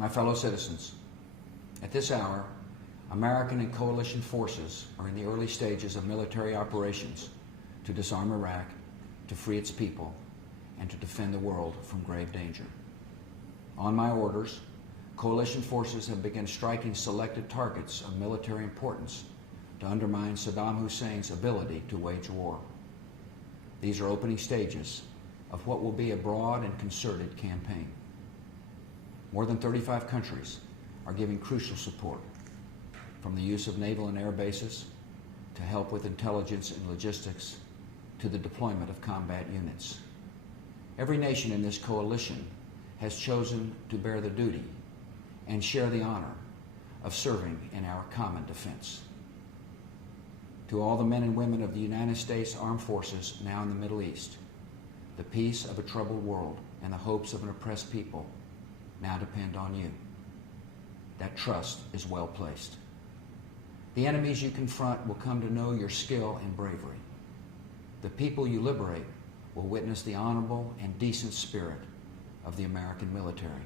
My fellow citizens, at this hour, American and coalition forces are in the early stages of military operations to disarm Iraq, to free its people, and to defend the world from grave danger. On my orders, coalition forces have begun striking selected targets of military importance to undermine Saddam Hussein's ability to wage war. These are opening stages of what will be a broad and concerted campaign. More than 35 countries are giving crucial support, from the use of naval and air bases to help with intelligence and logistics to the deployment of combat units. Every nation in this coalition has chosen to bear the duty and share the honor of serving in our common defense. To all the men and women of the United States Armed Forces now in the Middle East, the peace of a troubled world and the hopes of an oppressed people now depend on you. That trust is well placed. The enemies you confront will come to know your skill and bravery. The people you liberate will witness the honorable and decent spirit of the American military.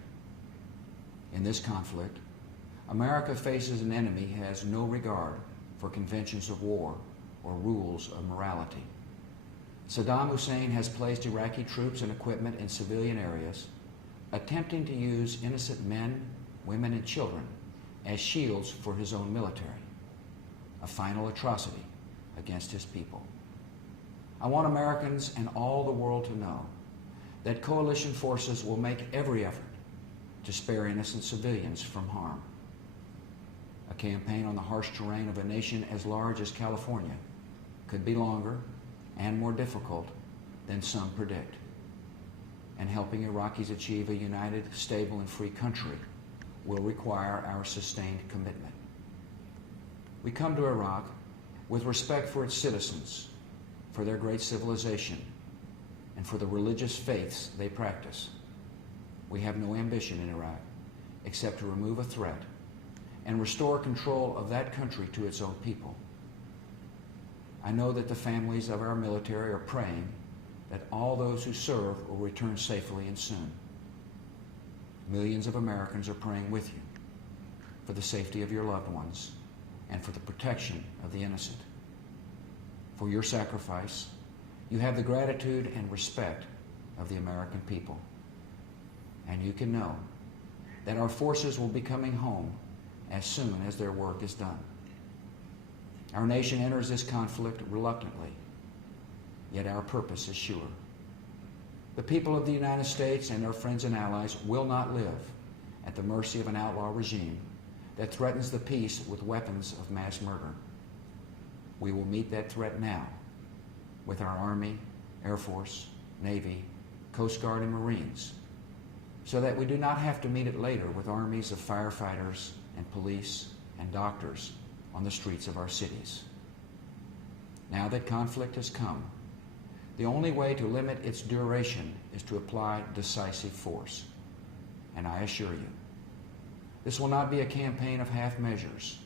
In this conflict, America faces an enemy who has no regard for conventions of war or rules of morality. Saddam Hussein has placed Iraqi troops and equipment in civilian areas, attempting to use innocent men, women, and children as shields for his own military, a final atrocity against his people. I want Americans and all the world to know that coalition forces will make every effort to spare innocent civilians from harm. A campaign on the harsh terrain of a nation as large as California could be longer and more difficult than some predict. And helping Iraqis achieve a united, stable, and free country will require our sustained commitment. We come to Iraq with respect for its citizens, for their great civilization, and for the religious faiths they practice. We have no ambition in Iraq except to remove a threat and restore control of that country to its own people. I know that the families of our military are praying that all those who serve will return safely and soon. Millions of Americans are praying with you for the safety of your loved ones and for the protection of the innocent. For your sacrifice, you have the gratitude and respect of the American people. And you can know that our forces will be coming home as soon as their work is done. Our nation enters this conflict reluctantly, yet our purpose is sure. The people of the United States and our friends and allies will not live at the mercy of an outlaw regime that threatens the peace with weapons of mass murder. We will meet that threat now with our Army, Air Force, Navy, Coast Guard, and Marines, so that we do not have to meet it later with armies of firefighters and police and doctors on the streets of our cities. Now that conflict has come, the only way to limit its duration is to apply decisive force. And I assure you, this will not be a campaign of half measures,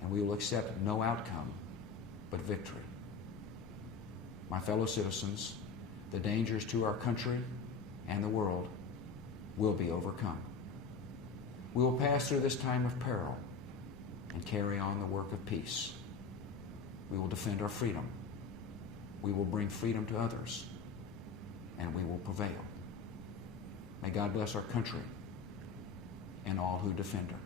and we will accept no outcome but victory. My fellow citizens, the dangers to our country and the world will be overcome. We will pass through this time of peril and carry on the work of peace. We will defend our freedom. We will bring freedom to others, and we will prevail. May God bless our country and all who defend her.